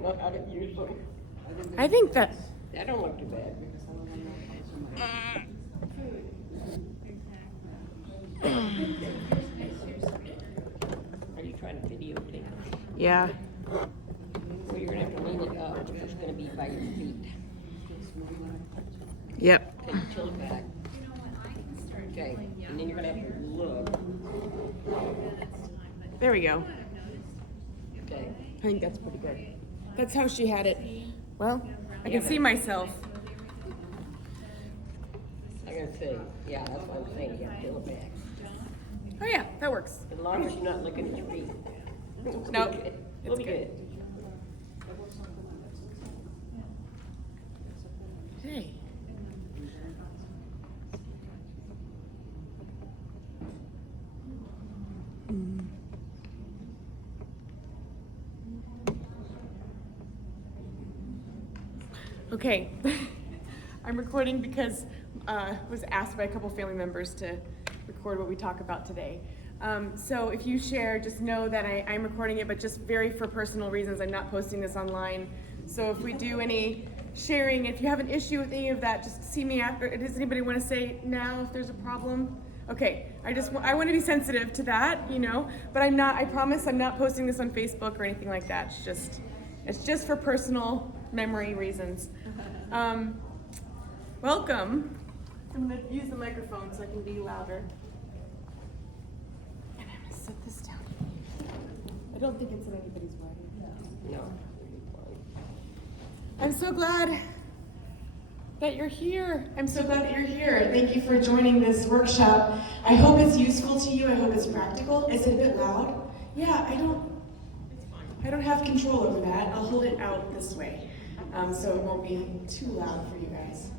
Know how to use them. I think that. That don't look too bad. Are you trying to videotape? Yeah. Well, you're gonna have to lean it up. It's gonna be by your feet. Yep. Okay, tilt it back. Okay, and then you're gonna have to look. There we go. Okay. I think that's pretty good. That's how she had it. Well, I Yeah, can see myself. I gotta say, yeah, that's what I'm saying. You have to tilt it back. Oh yeah, that works. As long as you're not looking at your feet. Nope. It'll It's be good. good. Hey. Okay, I'm recording because I was asked by a couple family members to record what we talk about today. So if you share, just know that I'm recording it, but just very for personal reasons. I'm not posting this online. So if we do any sharing, if you have an issue with any of that, just see me after. Does anybody want to say now if there's a problem? Okay, I want to be sensitive to that, you know, but I promise I'm not posting this on Facebook or anything like that. It's just for personal memory reasons. Welcome. I'm going to use the microphone so I can be louder. And I'm going to set this down. I don't think it's in anybody's way. No. I'm so glad that you're here. I'm so glad that you're here. Thank you for joining this workshop. I hope it's useful to you. I hope it's practical. Is it a bit loud? Yeah, I don't have control over that. I'll hold it out this way so it won't be too loud for you guys.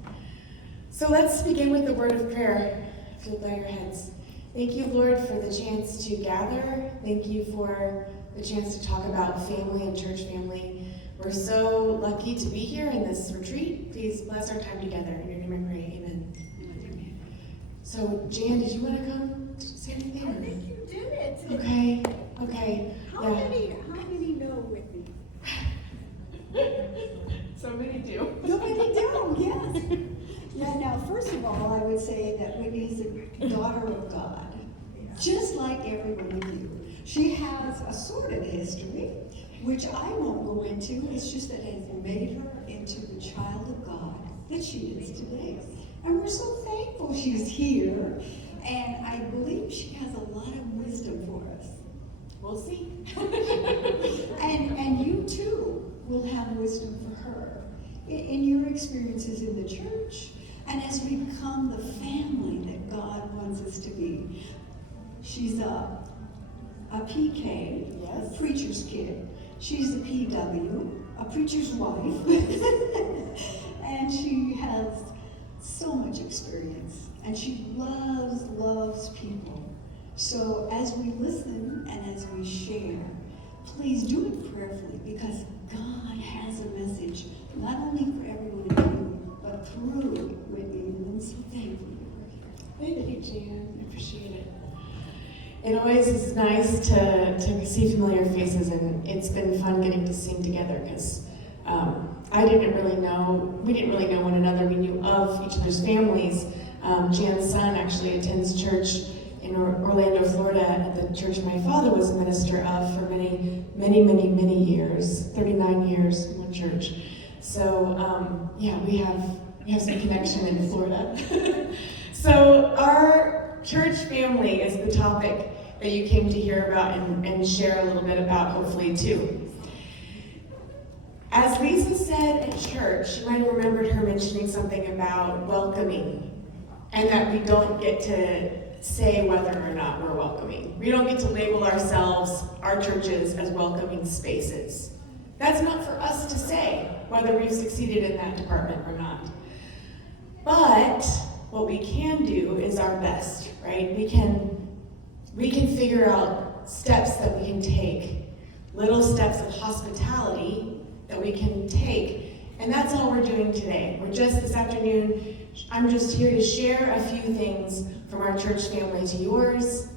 So let's begin with the word of prayer. If you'll bow your heads. Thank you, Lord, for the chance to gather. Thank you for the chance to talk about family and church family. We're so lucky to be here in this retreat. Please bless our time together. In your name I pray, amen. So, Jan, did you want to come say anything? I think you did it. Okay. How many know Whitney? So many do. So many do, yes. Yeah, now, first of all, I would say that Whitney's a daughter of God, just like every one of you. She has a sort of history, which I won't go into. It's just that it has made her into the child of God that she is today. And we're so thankful she's here, and I believe she has a lot of wisdom for us. We'll see. And you too will have wisdom for her in your experiences in the church and as we become the family that God wants us to be. She's a PK, Yes. a preacher's kid. She's a PW, a preacher's wife. And she has so much experience. And she loves people. So as we listen and as we share, please do it prayerfully because God has a message, not only for every one of you, but through Whitney. And I'm so thankful you're here. Thank you, Jan. I appreciate it. It always is nice to see familiar faces, and it's been fun getting to sing together because we didn't really know one another. We knew of each other's families. Jan's son actually attends church in Orlando, Florida, at the church my father was a minister of for many years, 39 years in one church. So we have some connection in Florida. So our church family is the topic that you came to hear about and share a little bit about, hopefully, too. As Lisa said at church, you might have remembered her mentioning something about welcoming, and that we don't get to say whether or not we're welcoming. We don't get to label ourselves, our churches, as welcoming spaces. That's not for us to say whether we've succeeded in that department or not. But what we can do is our best, right? We can figure out steps that we can take, little steps of hospitality that we can take, and that's all we're doing today. This afternoon, I'm just here to share a few things from our church family to yours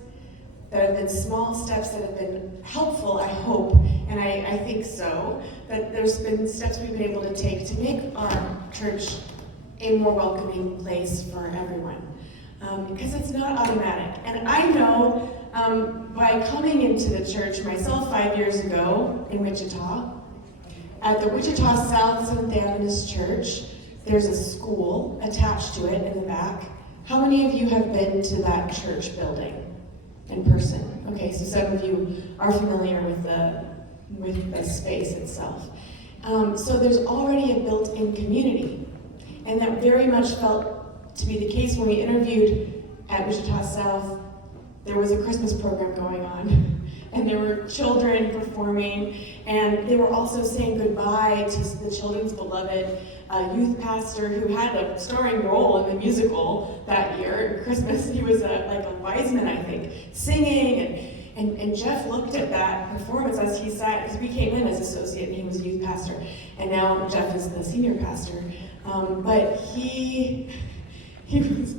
that have been small steps that have been helpful, I hope, and I think so, that there's been steps we've been able to take to make our church a more welcoming place for everyone. Because it's not automatic. And I know by coming into the church myself 5 years ago in Wichita, at the Wichita South Seventh-day Adventist Church, there's a school attached to it in the back. How many of you have been to that church building in person? Okay, so some of you are familiar with the space itself. So there's already a built-in community, and that very much felt to be the case when we interviewed at Wichita South. There was a Christmas program going on, and there were children performing, and they were also saying goodbye to the children's beloved youth pastor who had a starring role in the musical that year. At Christmas, he was like a Wiseman, I think, singing, and Jeff looked at that performance as he sat, because we came in as associate and he was youth pastor, and now Jeff is the senior pastor. But he was,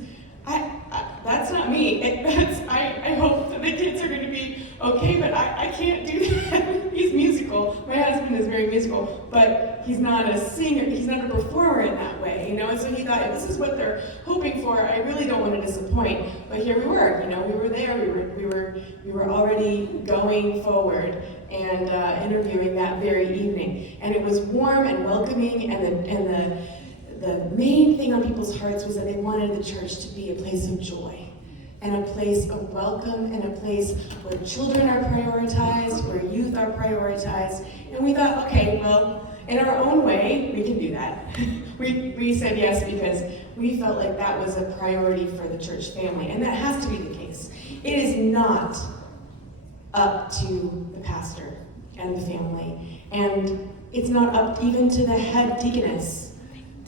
that's not me. I hope that the kids are going to be okay, but I can't do that. He's musical. My husband is very musical, but he's not a singer. He's not a performer in that way, you know. And so he thought, if this is what they're hoping for, I really don't want to disappoint. But here we were, you know, we were there. We were already going forward and interviewing that very evening, and it was warm and welcoming, and the main thing on people's hearts was that they wanted the church to be a place of joy, and a place of welcome, and a place where children are prioritized, where youth are prioritized. And we thought, okay, well, in our own way, we can do that. We said yes because we felt like that was a priority for the church family, and that has to be the case. It is not up to the pastor and the family, and it's not up even to the head deaconess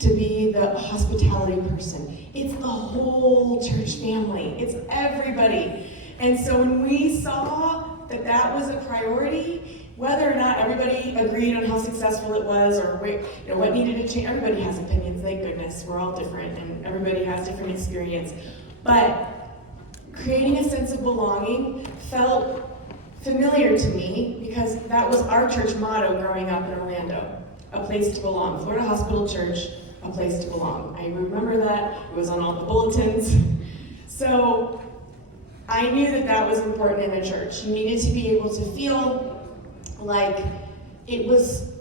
to be the hospitality person. It's the whole church family. It's everybody. And so when we saw that that was a priority, whether or not everybody agreed on how successful it was or what needed to change, everybody has opinions, thank goodness. We're all different and everybody has different experience. But creating a sense of belonging felt familiar to me because that was our church motto growing up in Orlando, a place to belong. Florida Hospital Church, a place to belong. I remember that. It was on all the bulletins. So I knew that that was important in a church. You needed to be able to feel like it was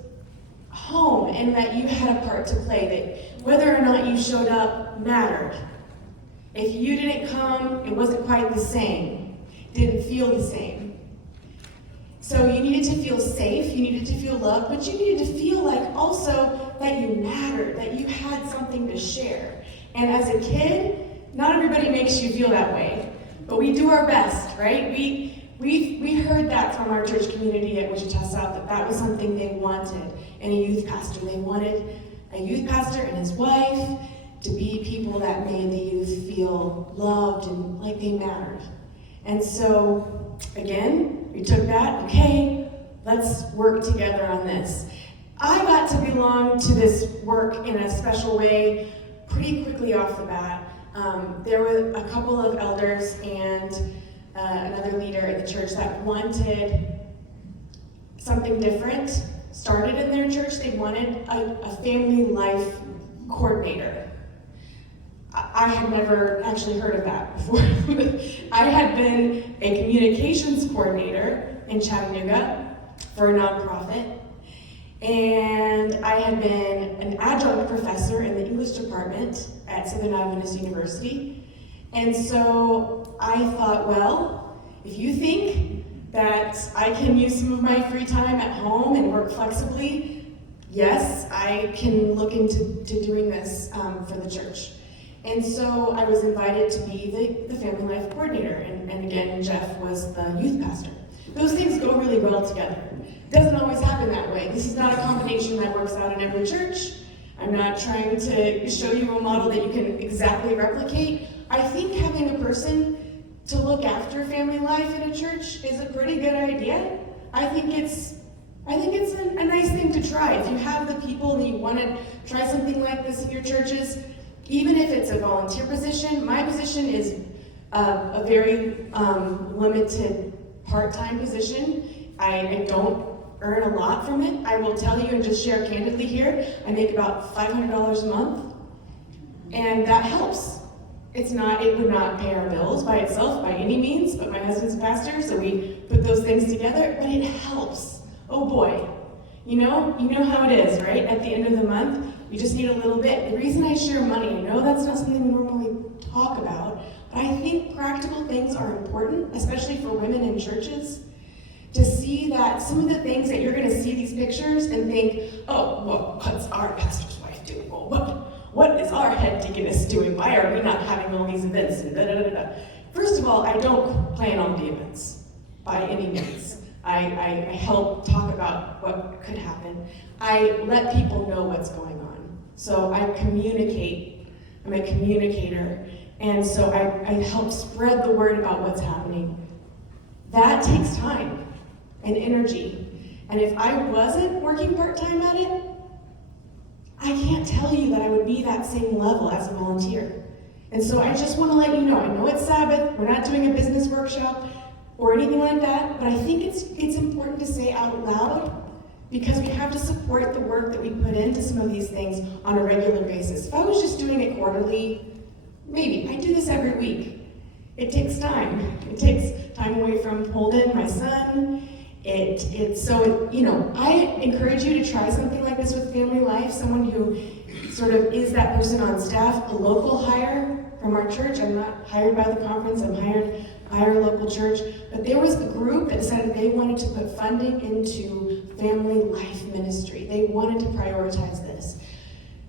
home and that you had a part to play, that whether or not you showed up mattered. If you didn't come, it wasn't quite the same. Didn't feel the same. So you needed to feel safe, you needed to feel loved, but you needed to feel like also that you mattered, that you had something to share. And as a kid, not everybody makes you feel that way, but we do our best, right? We heard that from our church community at Wichita South, that was something they wanted in a youth pastor. They wanted a youth pastor and his wife to be people that made the youth feel loved and like they mattered. And so, again, we took that, okay, let's work together on this. I got to belong to this work in a special way pretty quickly off the bat. There were a couple of elders and another leader at the church that wanted something different, started in their church. They wanted a family life coordinator. I had never actually heard of that before. I had been a communications coordinator in Chattanooga for a nonprofit, and I had been an adjunct professor in the English department at Southern Adventist University. And so I thought, well, if you think that I can use some of my free time at home and work flexibly, yes, I can look into doing this for the church. And so I was invited to be the family life coordinator, and again, Jeff was the youth pastor. Those things go really well together. It doesn't always happen that way. This is not a combination that works out in every church. I'm not trying to show you a model that you can exactly replicate. I think having a person to look after family life in a church is a pretty good idea. I think it's a nice thing to try. If you have the people and you want to try something like this in your churches, even if it's a volunteer position, my position is a very limited part-time position. I don't earn a lot from it. I will tell you and just share candidly here, I make about $500 a month, and that helps. It would not pay our bills by itself by any means, but my husband's a pastor, so we put those things together, but it helps. Oh boy. You know how it is, right? At the end of the month, you just need a little bit. The reason I share money, I know that's not something we normally talk about, but I think practical things are important, especially for women in churches, to see that some of the things that you're going to see these pictures and think, oh, well, what's our pastor's wife doing? Well, what is our head deaconess doing? Why are we not having all these events? And da-da-da-da. First of all, I don't plan on the events by any means. I help talk about what could happen. I let people know what's going on. So I communicate. I'm a communicator. And so I help spread the word about what's happening. That takes time and energy. And if I wasn't working part-time at it, I can't tell you that I would be that same level as a volunteer. And so I just want to let you know, I know it's Sabbath, we're not doing a business workshop or anything like that, but I think it's important to say out loud because we have to support the work that we put into some of these things on a regular basis. If I was just doing it quarterly, maybe. I do this every week. It takes time. It takes time away from Holden, my son. I encourage you to try something like this with Family Life, someone who sort of is that person on staff, a local hire from our church. I'm not hired by the conference, I'm hired by our local church. But there was a group that decided they wanted to put funding into Family Life ministry. They wanted to prioritize this.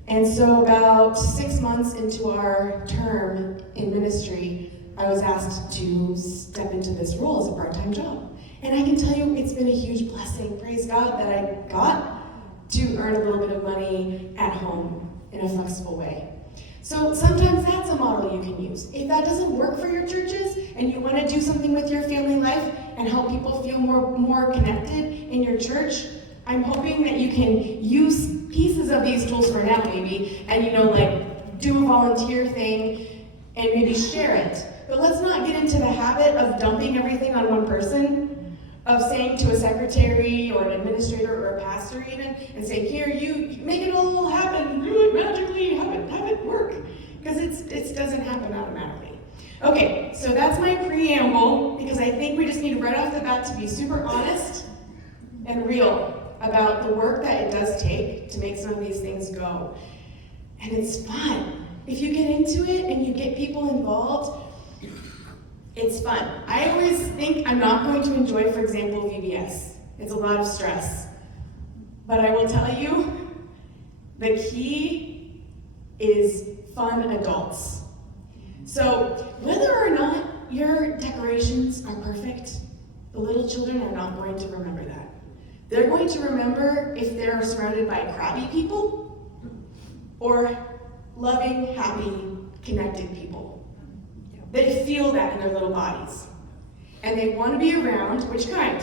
And so about 6 months into our term in ministry, I was asked to step into this role as a part-time job. And I can tell you it's been a huge blessing, praise God, that I got to earn a little bit of money at home in a flexible way. So sometimes that's a model you can use. If that doesn't work for your churches and you want to do something with your family life and help people feel more connected in your church, I'm hoping that you can use pieces of these tools for now maybe and do a volunteer thing and maybe share it. But let's not get into the habit of dumping everything on one person, of saying to a secretary or an administrator or a pastor even, and say, here, you make it all happen, do it magically, have it work. Because it doesn't happen automatically. Okay, so that's my preamble, because I think we just need right off the bat to be super honest and real about the work that it does take to make some of these things go. And it's fun. If you get into it and you get people involved, it's fun. I always think I'm not going to enjoy, for example, VBS. It's a lot of stress. But I will tell you, the key is fun adults. So whether or not your decorations are perfect, the little children are not going to remember that. They're going to remember if they're surrounded by crabby people or loving, happy, connected people. They feel that in their little bodies. And they want to be around, which kind?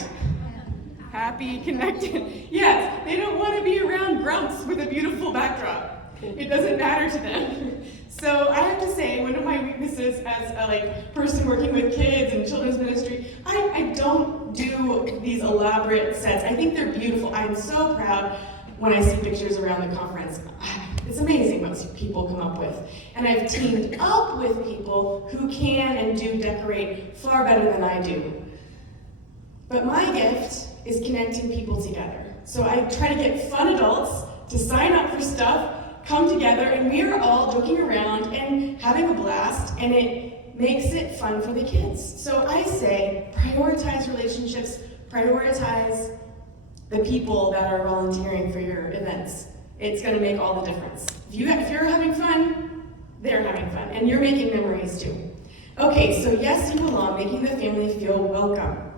Happy, connected. Yes, they don't want to be around grumps with a beautiful backdrop. It doesn't matter to them. So I have to say, one of my weaknesses as a person working with kids and children's ministry, I don't do these elaborate sets. I think they're beautiful. I'm so proud when I see pictures around the conference. It's amazing what people come up with. And I've teamed up with people who can and do decorate far better than I do. But my gift is connecting people together. So I try to get fun adults to sign up for stuff, come together, and we are all joking around and having a blast, and it makes it fun for the kids. So I say, prioritize relationships, prioritize the people that are volunteering for your events. It's going to make all the difference. If you're having fun, they're having fun, and you're making memories too. Okay, so yes, you belong, making the family feel welcome.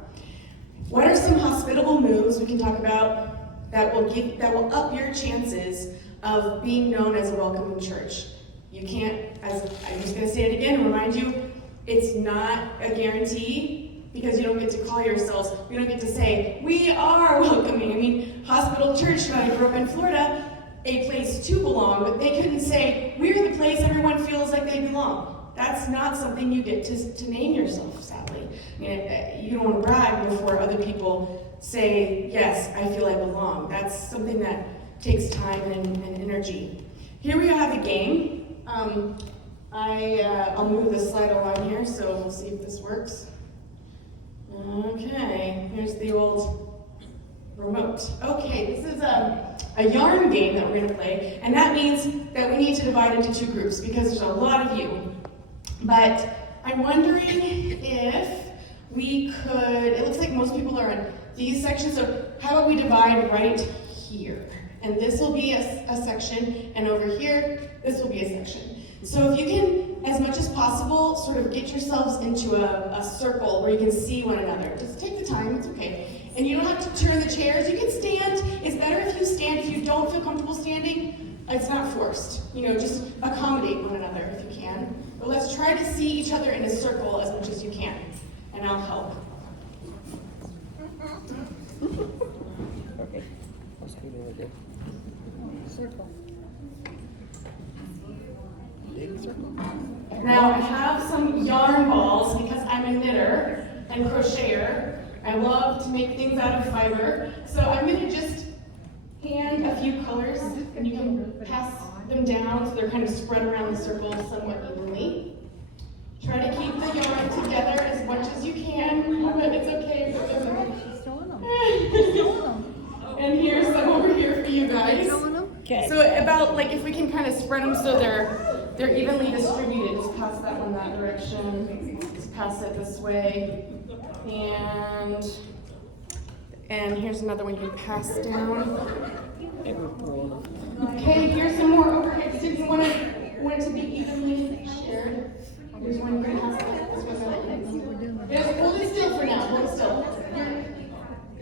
What are some hospitable moves we can talk about that will up your chances of being known as a welcoming church? You can't, as I'm just going to say it again and remind you, it's not a guarantee because you don't get to call yourselves, we don't get to say, we are welcoming. I mean, Hospital Church, when I grew up in Florida, a place to belong, but they couldn't say, we're the place everyone feels like they belong. That's not something you get to name yourself, sadly. I mean, you don't want to brag before other people say, yes, I feel I belong. That's something that takes time and energy. Here we have a game. I'll move the slide along here, so we'll see if this works. Okay, here's the old remote. Okay, this is a yarn game that we're going to play, and that means that we need to divide into two groups because there's a lot of you. But I'm wondering if we could, it looks like most people are in these sections, so how about we divide right here? And this will be a section, and over here, this will be a section. So if you can, as much as possible, sort of get yourselves into a circle where you can see one another. Just take the time, it's okay. And you don't have to turn the chairs, you can stand. It's better if you stand. If you don't feel comfortable standing, it's not forced. You know, just accommodate one another if you can. But let's try to see each other in a circle as much as you can, and I'll help. Okay. Let's do it again. Circle. Big circle. Now I have some yarn balls because I'm a knitter and crocheter. I love to make things out of fiber. So I'm going to just hand a few colors and you can pass them down so they're kind of spread around the circle somewhat evenly. Try to keep the yarn together as much as you can, but it's okay. And here's some over here for you guys. Okay. So about like if we can kind of spread them so they're evenly distributed. Just pass that one that direction. Just pass it this way. And here's another one you can pass down. Okay, here's some more overhead. So you want it to be evenly shared. Here's one you can pass it this way. Just hold it still for now. Hold it still.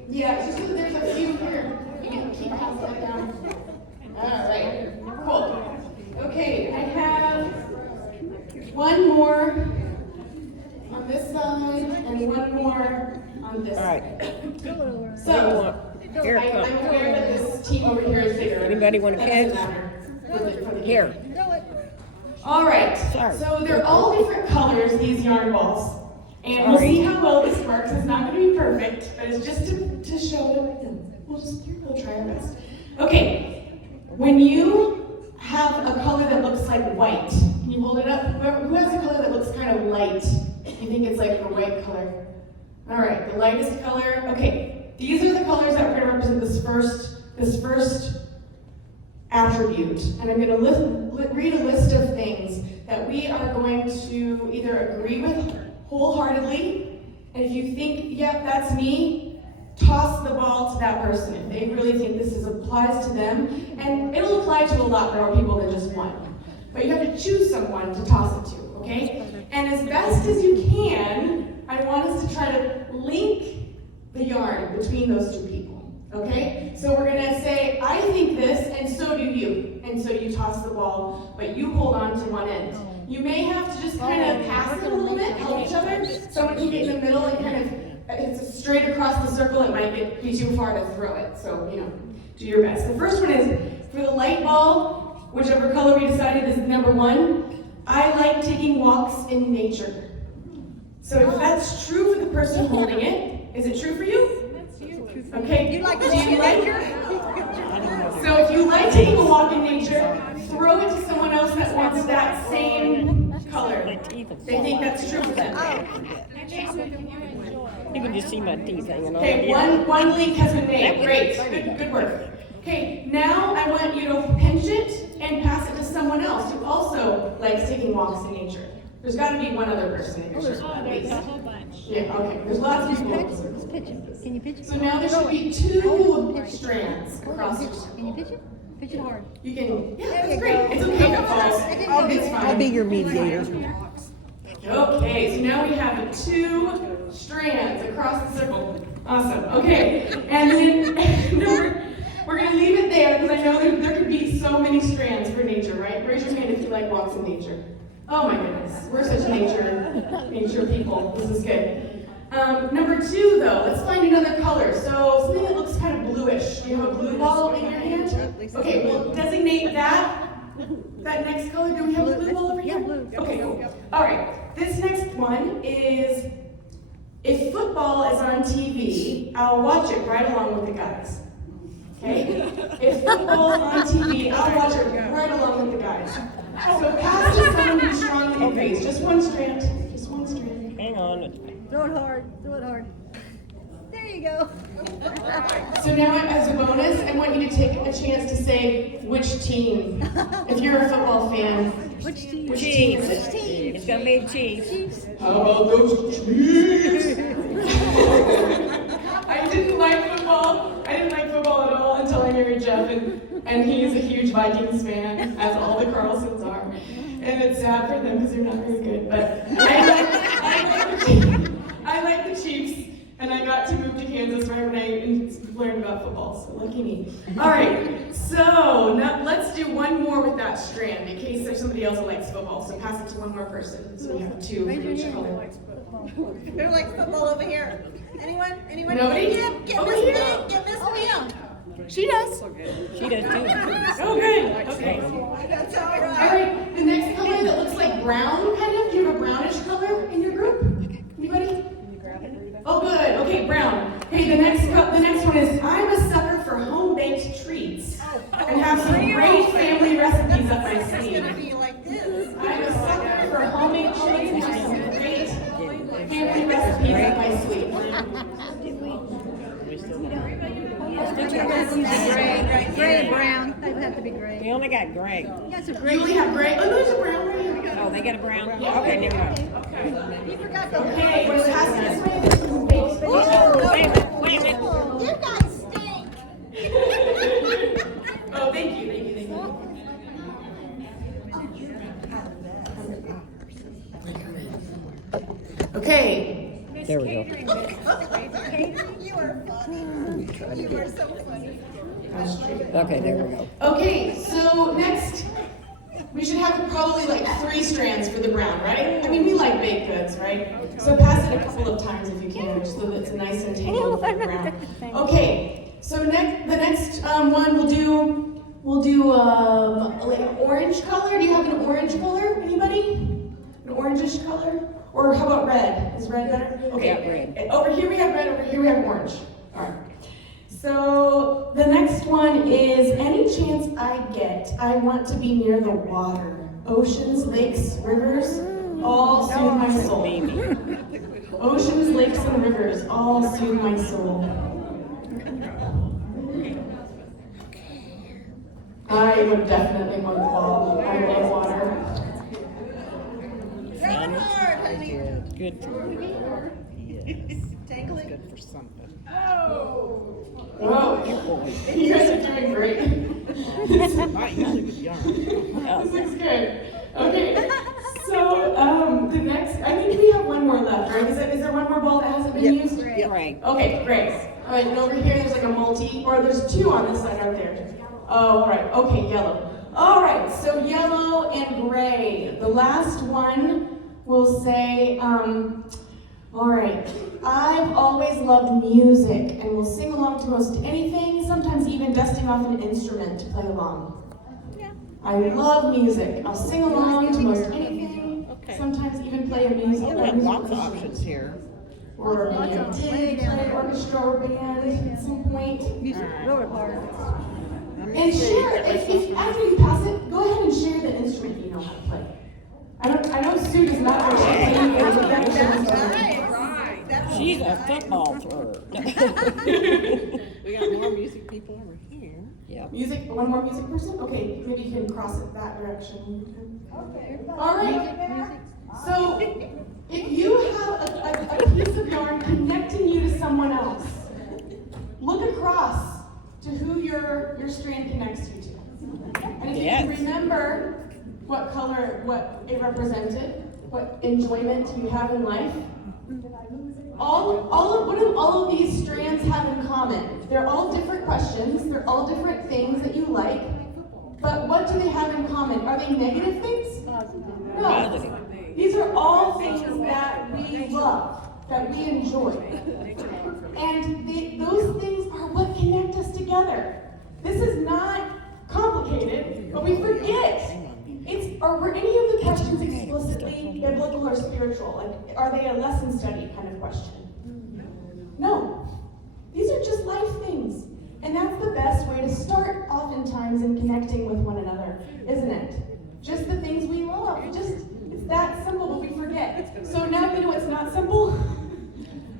Yeah, just because there's a few here. You can keep passing it down. All right, cool. Okay, I have one more on this side and one more on this All right. side. So, Here it I'm comes. aware that this team over here is bigger. Anybody want a That keg? doesn't matter for the Here. All right, Sorry. so they're all different colors, these yarn balls. And we'll Sorry. see how well this works. It's not going to be perfect, but it's just to show that we'll try our best. Okay, when you have a color that looks like white, can you hold it up? Who has a color that looks kind of light? You think it's like a white color? All right, the lightest color. Okay, these are the colors that we're going to represent this first attribute. And I'm going to read a list of things that we are going to either agree with wholeheartedly, and if you think, yep, that's me, toss the ball to that person if they really think this applies to them. And it'll apply to a lot more people than just one. But you have to choose someone to toss it to, okay? And as best as you can, I want us to try to link the yarn between those two people, okay? So we're gonna say, I think this, and so do you. And so you toss the ball, but you hold on to one end. You may have to just kind of pass it a little bit, help each other. Someone can get in the middle and kind of, it's straight across the circle, it might be too far to throw it. So, you know, do your best. The first one is, for the light ball, whichever color we decided is number 1, I like taking walks in nature. So if that's true for the person holding it, is it true for you? That's you. Okay. You like to do you like it? I don't know. So if you like taking a walk in nature, throw it to someone else that wants that same color. My teeth are They think that's true for them. You can just see my teeth hanging on. Okay, one link has been made. Great, good work. Okay, now I want you to pinch it and pass it to someone else who also likes taking walks in nature. There's got to be one other person in your circle at least. whole bunch. Yeah, okay. There's lots of people in the circle. Pitch it. Can you pitch it? So now there should be 2 strands across your Can you circle. pitch it? Pitch it hard. You can, yeah, that's great. It's okay if it falls. It's fine. I'll be your mediator. Okay, so now we have 2 strands across the circle. Awesome. Okay, and then we're going to leave it there because I know there could be so many strands for nature, right? Raise your hand if you like walks in nature. Oh my goodness, we're such nature people. This is good. Number 2, though, let's find another color. So something that looks kind of bluish. Do you have a blue ball in your hand? Okay, we'll designate that That next color, do we have a blue ball over here? Yeah, blue. Okay, cool. All right, this next one is, if football is on TV, I'll watch it right along with the guys. Okay? If football is on TV, I'll watch it right along with the guys. So pass to someone who's strongly in face. Just one strand. Just one strand. Hang on. Throw it hard. Throw it hard. There you go. So now, as a bonus, I want you to take a chance to say which team. If you're a football fan, Which team? which team? Chiefs. Which team? It's gonna be Chiefs. Chiefs. How about those Chiefs? I didn't like football. I didn't like football at all until I married Jeff, and he is a huge Vikings fan, as all the Carlsons are. And it's sad for them because they're not very good. But I like the Chiefs, and I got to move to Kansas right when I learned about football. So lucky me. All right. So now let's do one more with that strand in case there's somebody else who likes football. So pass it to one more person. So we have two Raise for your each hand. color. Who likes football over here? Anyone? Anyone? Nobody? Get Over Miss here. Pink. Get Miss Pink. She does. She does too. Oh, good. Okay. That's all All right. right. The next color that looks like brown, kind of. Do you have a brownish color in your group? Anybody? Oh, good. Okay, brown. Okay, the next one is I'm a sucker for home baked treats and have some great family recipes up my It's gonna sleeve. be like this. I'm a sucker for homemade treats and have some great family recipes up my sleeve. Gray and brown. They would have to be gray. We only got gray. That's a You gray. only have gray. Oh, no, there's a brown right here. Oh, they got a brown? Okay, never mind. You forgot the. Okay, we're passing this way. This is some baked Wait a minute, wait a minute. You guys stink. Oh, thank you, thank you, thank you. Okay, There we go. You are funny. You are so funny. Okay, there we go. okay, so next, we should have probably like 3 strands for the brown, right? I mean, we like baked goods, right? So pass it a couple of times if you can, just so that it's nice and tangled for the brown. Okay, so the next one we'll do like an orange color. Do you have an orange color? Anybody? An orangish color? Or how about red? Is red better? Okay. Yeah, red. Over here we have red, over here we have orange. All right. So the next one is any chance I get, I want to be near the water. Oceans, lakes, rivers, all soothe my soul. Oceans, lakes, and rivers, all soothe my soul. I would definitely want the ball. I love water. Run hard, honey. Good for Tangling. good for something. Whoa, you guys are doing great. Not usually with yarn. This looks good. Okay, so the next, I think we have one more left, right? Is there one more ball that hasn't been used? Right. Okay, great. All right, and over here there's like a multi, or there's 2 on this side right there. Oh, all right. Okay, yellow. All right, so yellow and gray. The last one will say, all right, I've always loved music and will sing along to most anything, sometimes even dusting off an instrument to play along. I love music. I'll sing along to most anything, sometimes even play a music. We have lots of options here. Or maybe I did play orchestra or band at some point. Music. Throw it hard. And share, if after you pass it, go ahead and share the instrument you know how to play. I know Sue does not know how to play anything. She's a football thrower. We got more music people over here. Yep. Music, one more music person? Okay, maybe you can cross it that direction. All right. So, if you have a piece of yarn connecting you to someone else, look across to who your strand connects you to. And if you can remember what color, what it represented, what enjoyment you have in life, what do all of these strands have in common? They're all different questions, they're all different things that you like, but what do they have in common? Are they negative things? No. These are all things that we love, that we enjoy. And those things are what connect us together. This is not complicated. But we forget. Were any of the questions explicitly biblical or spiritual? Like, are they a lesson study kind of question? No. These are just life things. And that's the best way to start oftentimes in connecting with one another, isn't it? Just the things we love. It's that simple, but we forget. So now you know it's not simple?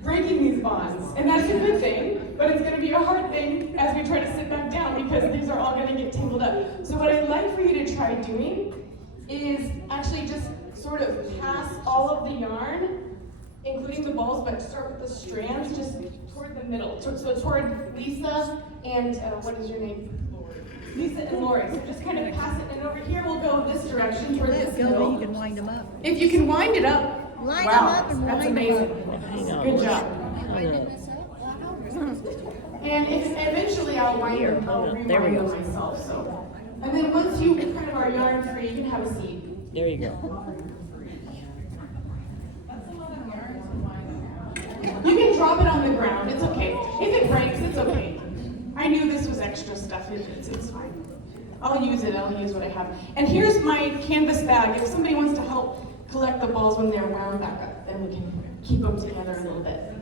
Breaking these bonds. And that's a good thing, but it's going to be a hard thing as we try to sit back down because these are all going to get tangled up. So what I'd like for you to try doing is actually just sort of pass all of the yarn, including the balls, but start with the strands just toward the middle. So toward Lisa and, what is your name? Lisa and Lori. So just kind of pass it, and over here we'll go this direction toward this Go, you middle. can wind them up. If you can wind it up, Line wow, them up and that's wind them amazing. Hang on. Good job. Hold up. And eventually I'll rewind There we go. them myself. So, and then once you kind of are yarn free, you can have a seat. There you go. You can drop it on the ground. It's okay. If it breaks, it's okay. I knew this was extra stuff. It's fine. I'll use it. I'll use what I have. And here's my canvas bag. If somebody wants to help collect the balls when they're wound back up, then we can keep them together a little bit.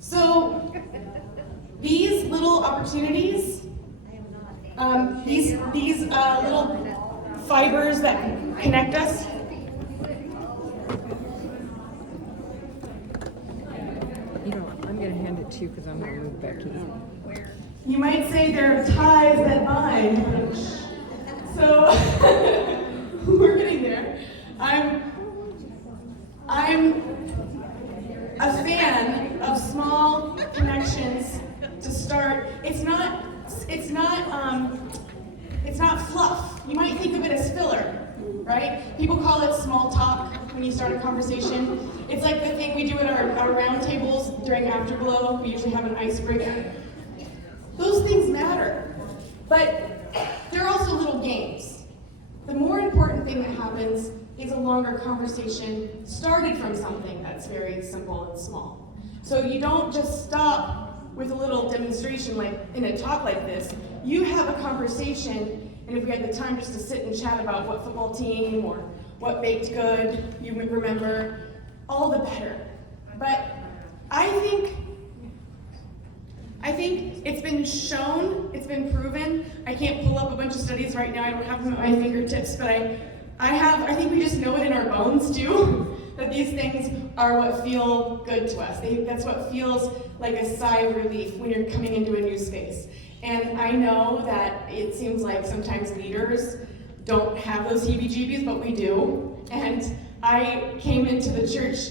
So these little opportunities, these little fibers that connect us. You know, I'm going to hand it to you because I'm going to move Becky. You might say they're ties that bind. So we're getting there. I'm a fan of small connections to start. It's not fluff. You might think of it as filler, right? People call it small talk when you start a conversation. It's like the thing we do at our round tables during Afterglow. We usually have an icebreaker. Those things matter, but they're also little games. The more important thing that happens is a longer conversation started from something that's very simple and small. So you don't just stop with a little demonstration like in a talk like this. You have a conversation, and if we had the time just to sit and chat about what football team or what baked good you remember, all the better. But I think it's been shown, it's been proven. I can't pull up a bunch of studies right now, I don't have them at my fingertips, but I think we just know it in our bones too, that these things are what feel good to us. That's what feels like a sigh of relief when you're coming into a new space. And I know that it seems like sometimes leaders don't have those heebie-jeebies, but we do. And I came into the church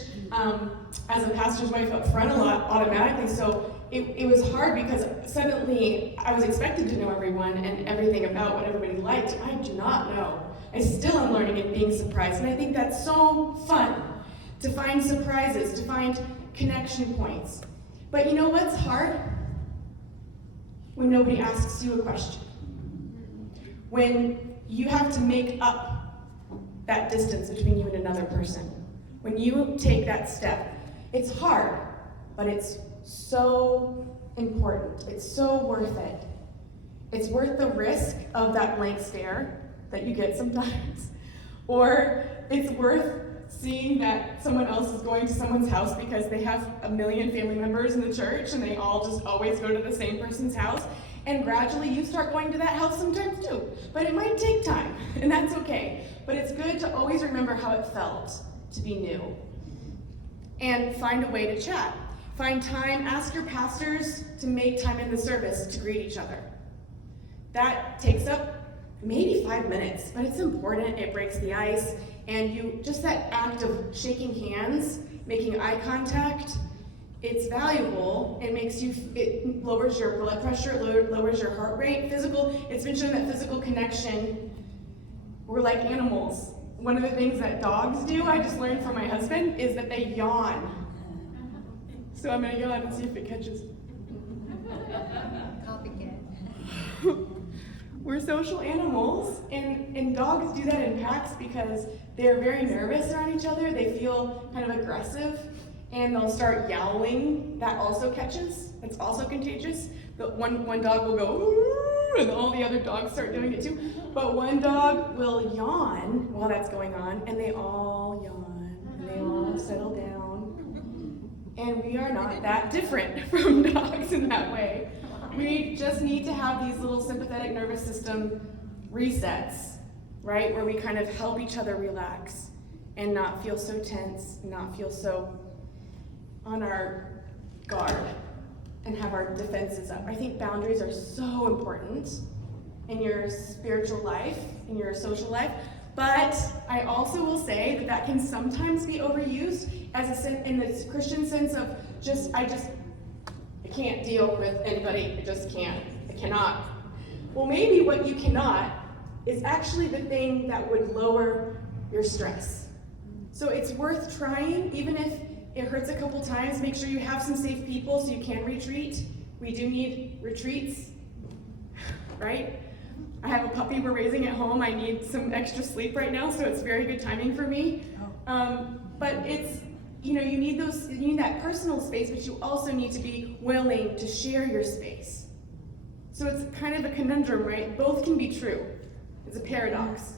as a pastor's wife up front a lot automatically, so it was hard because suddenly I was expected to know everyone and everything about what everybody liked. I do not know. I still am learning and being surprised, and I think that's so fun to find surprises, to find connection points. But you know what's hard? When nobody asks you a question. When you have to make up that distance between you and another person. When you take that step. It's hard, but it's so important. It's so worth it. It's worth the risk of that blank stare that you get sometimes. Or it's worth seeing that someone else is going to someone's house because they have a million family members in the church and they all just always go to the same person's house. And gradually you start going to that house sometimes too. But it might take time, and that's okay. But it's good to always remember how it felt to be new. And find a way to chat. Find time, ask your pastors to make time in the service to greet each other. That takes up maybe 5 minutes, but it's important. It breaks the ice. And just that act of shaking hands, making eye contact, it's valuable. It lowers your blood pressure, it lowers your heart rate. It's been shown that physical connection, we're like animals. One of the things that dogs do, I just learned from my husband, is that they yawn. So I'm gonna yawn and see if it catches. Copycat. We're social animals, and dogs do that in packs because they're very nervous around each other. They feel kind of aggressive, and they'll start yowling. That also catches. It's also contagious. But one dog will go, "Ooh," and all the other dogs start doing it too. But one dog will yawn while that's going on, and they all yawn, and they all settle down. And we are not that different from dogs in that way. We just need to have these little sympathetic nervous system resets, right? Where we kind of help each other relax and not feel so tense, not feel so on our guard, and have our defenses up. I think boundaries are so important in your spiritual life, in your social life, but I also will say that that can sometimes be overused as in the Christian sense of I can't deal with anybody, I just can't, I cannot. Well, maybe what you cannot is actually the thing that would lower your stress. So it's worth trying, even if it hurts a couple times. Make sure you have some safe people so you can retreat. We do need retreats, right? I have a puppy we're raising at home. I need some extra sleep right now, so it's very good timing for me. But it's, you need that personal space, but you also need to be willing to share your space. So it's kind of a conundrum, right? Both can be true. It's a paradox.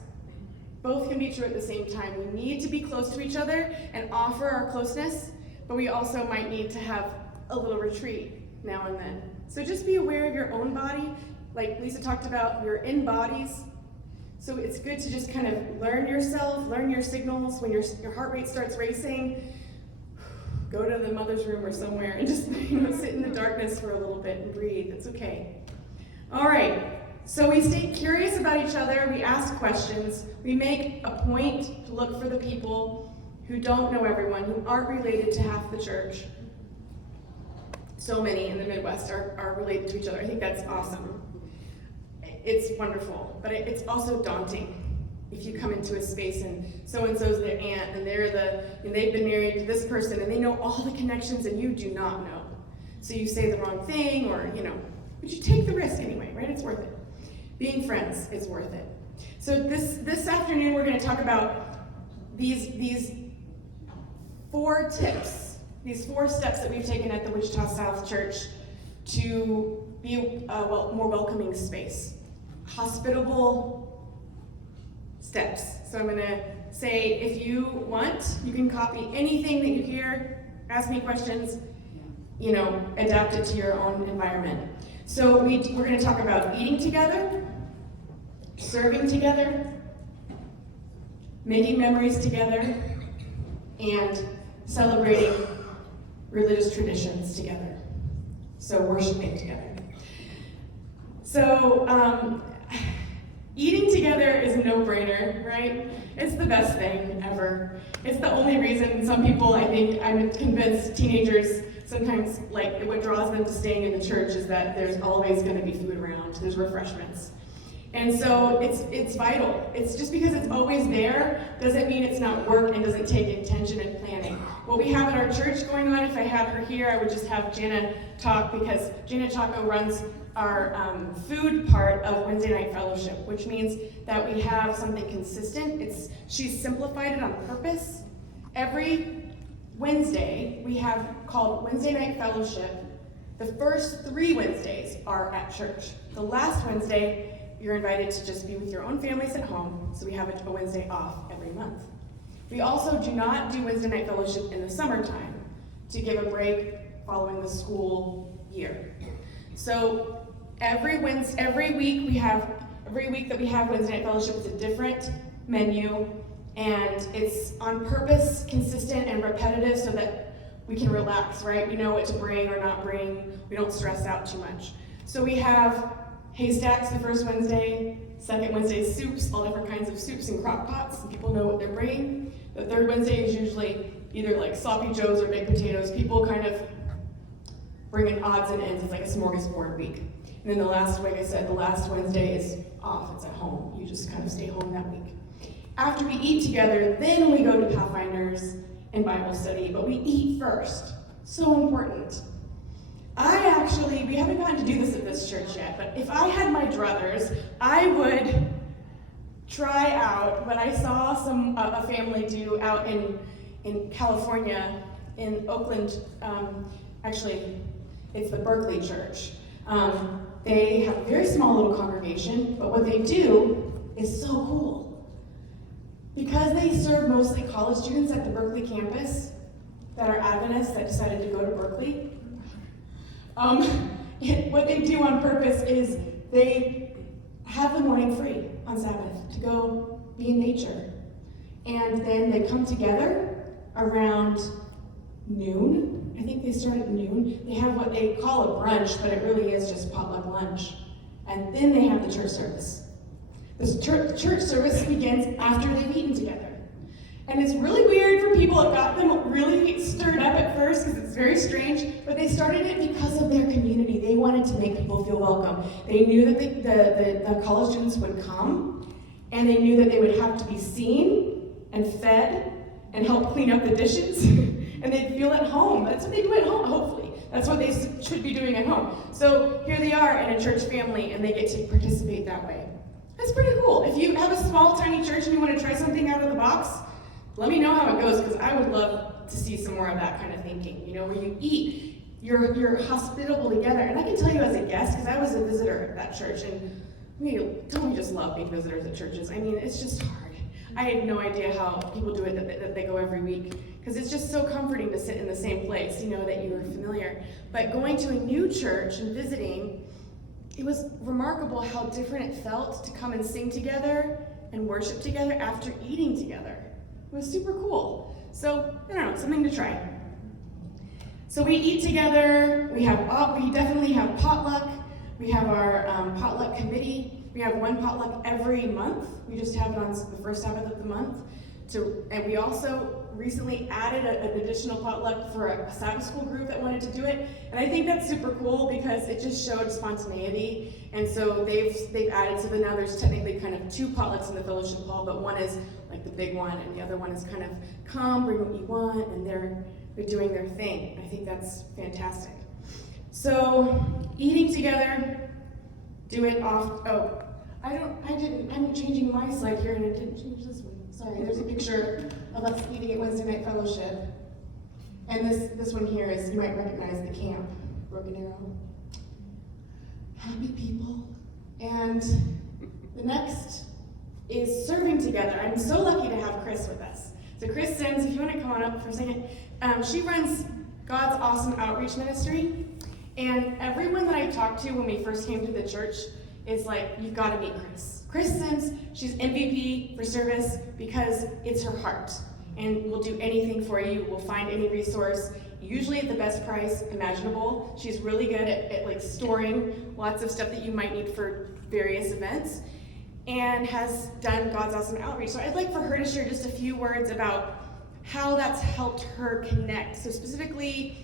Both can be true at the same time. We need to be close to each other and offer our closeness, but we also might need to have a little retreat now and then. So just be aware of your own body. Like Lisa talked about, you're in bodies. So it's good to just kind of learn yourself, learn your signals. When your heart rate starts racing, go to the mother's room or somewhere and just sit in the darkness for a little bit and breathe. It's okay. All right. So we stay curious about each other, we ask questions, we make a point to look for the people who don't know everyone, who aren't related to half the church. So many in the Midwest are related to each other. I think that's awesome. It's wonderful, but it's also daunting if you come into a space and so-and-so's their aunt and they've been married to this person and they know all the connections and you do not know. So you say the wrong thing or, but you take the risk anyway, right? It's worth it. Being friends is worth it. So this afternoon we're going to talk about these 4 tips, these 4 steps that we've taken at the Wichita South Church to be a more welcoming space. Hospitable steps. So I'm going to say, if you want, you can copy anything that you hear, ask me questions, adapt it to your own environment. So we're going to talk about eating together, serving together, making memories together, and celebrating religious traditions together. So worshiping together. So eating together is a no-brainer, right? It's the best thing ever. It's the only reason some people, I think, I'm convinced teenagers sometimes, what draws them to staying in the church is that there's always going to be food around, there's refreshments. And so it's vital. It's just because it's always there doesn't mean it's not work and doesn't take intention and planning. What we have at our church going on, if I had her here, I would just have Jana talk, because Jana Chaco runs our food part of Wednesday Night Fellowship, which means that we have something consistent. She's simplified it on purpose. Every Wednesday we have called Wednesday Night Fellowship. The first 3 Wednesdays are at church. The last Wednesday, you're invited to just be with your own families at home, so we have a Wednesday off every month. We also do not do Wednesday Night Fellowship in the summertime to give a break following the school year. So every week that we have Wednesday Night Fellowship, it's a different menu, and it's on purpose, consistent and repetitive so that we can relax, right? We know what to bring or not bring. We don't stress out too much. So we have haystacks the first Wednesday, second Wednesday is soups, all different kinds of soups and crock pots, and people know what they're bringing. The third Wednesday is usually either like sloppy joes or baked potatoes. People kind of bring in odds and ends. It's like a smorgasbord week. And then the last Wednesday is off. It's at home. You just kind of stay home that week. After we eat together, then we go to Pathfinders and Bible study, but we eat first. So important. We haven't gotten to do this at this church yet, but if I had my druthers, I would try out what I saw a family do out in California, in Oakland. Actually, it's the Berkeley Church. They have a very small little congregation, but what they do is so cool. Because they serve mostly college students at the Berkeley campus that are Adventists that decided to go to Berkeley, what they do on purpose is they have the morning free on Sabbath to go be in nature. And then they come together around noon. I think they start at noon. They have what they call a brunch, but it really is just potluck lunch. And then they have the church service. The church service begins after they've eaten together. And it's really weird for people. It got them really stirred up at first because it's very strange, but they started it because of their community. They wanted to make people feel welcome. They knew that the college students would come, and they knew that they would have to be seen and fed and help clean up the dishes, and they'd feel at home. That's what they do at home, hopefully. That's what they should be doing at home. So here they are in a church family, and they get to participate that way. That's pretty cool. If you have a small, tiny church and you want to try something out of the box, let me know how it goes, because I would love to see some more of that kind of thinking, where you eat, you're hospitable together. And I can tell you as a guest, because I was a visitor at that church, and don't we just love being visitors at churches? I mean, it's just hard. I had no idea how people do it that they go every week, because it's just so comforting to sit in the same place, that you are familiar. But going to a new church and visiting, it was remarkable how different it felt to come and sing together and worship together after eating together. It was super cool. So, I don't know, something to try. So we eat together, we definitely have potluck, we have our potluck committee, we have one potluck every month. We just have it on the first Sabbath of the month. And we also recently added an additional potluck for a Sabbath school group that wanted to do it. And I think that's super cool because it just showed spontaneity. And so they've added, so now there's technically kind of two potlucks in the fellowship hall, but one is like the big one, and the other one is kind of come, bring what you want, and they're doing their thing. I think that's fantastic. So eating together, do it off. Oh, I'm changing my slide here, and I didn't change this one. Sorry, there's a picture of us eating at Wednesday Night Fellowship. And this one here is, you might recognize the camp, Broken Arrow. Happy people. And the next is serving together. I'm so lucky to have Chris with us. So Chris Sims, if you want to come on up for a second, she runs God's Awesome Outreach Ministry. And everyone that I talked to when we first came to the church is like, you've got to meet Chris. Chris Sims, she's MVP for service because it's her heart. And we'll do anything for you. We'll find any resource, usually at the best price imaginable. She's really good at like storing lots of stuff that you might need for various events, and has done God's Awesome Outreach. So I'd like for her to share just a few words about how that's helped her connect. So specifically,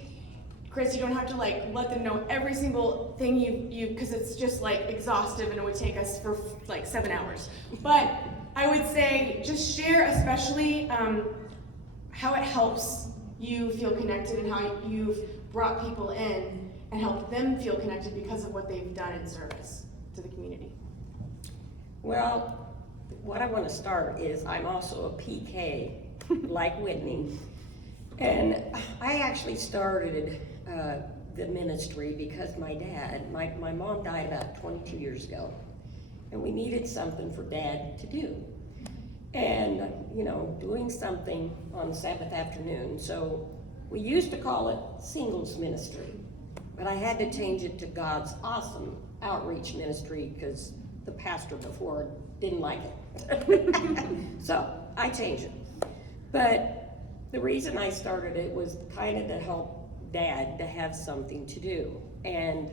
Chris, you don't have to like let them know every single thing you because it's just like exhaustive and it would take us for like 7 hours. But I would say just share especially how it helps you feel connected and how you've brought people in and helped them feel connected because of what they've done in service to the community. Well, what I want to start is I'm also a PK, like Whitney. And I actually started the ministry because my mom died about 22 years ago. And we needed something for Dad to do. And, doing something on Sabbath afternoon. So we used to call it singles ministry. But I had to change it to God's Awesome Outreach Ministry because the pastor before didn't like it. So I changed it. But the reason I started it was kind of to help Dad to have something to do. And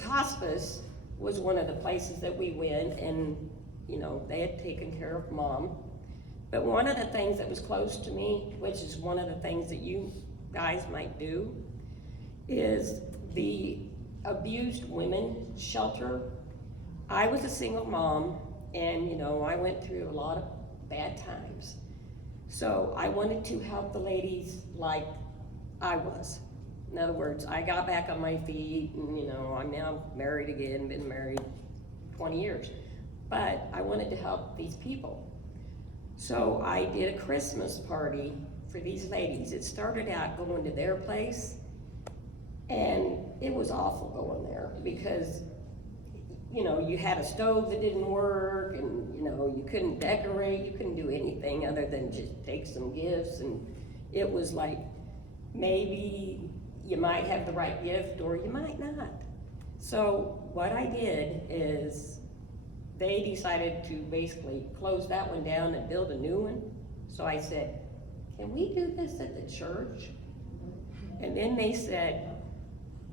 hospice was one of the places that we went, and they had taken care of Mom. But one of the things that was close to me, which is one of the things that you guys might do, is the abused women shelter. I was a single mom, and I went through a lot of bad times. So I wanted to help the ladies like I was. In other words, I got back on my feet, and I'm now married again, been married 20 years. But I wanted to help these people. So I did a Christmas party for these ladies. It started out going to their place, And it was awful going there because, you know, you had a stove that didn't work and, you know, you couldn't decorate, you couldn't do anything other than just take some gifts. And it was like, maybe you might have the right gift or you might not. So what I did is they decided to basically close that one down and build a new one. So I said, can we do this at the church? And then they said,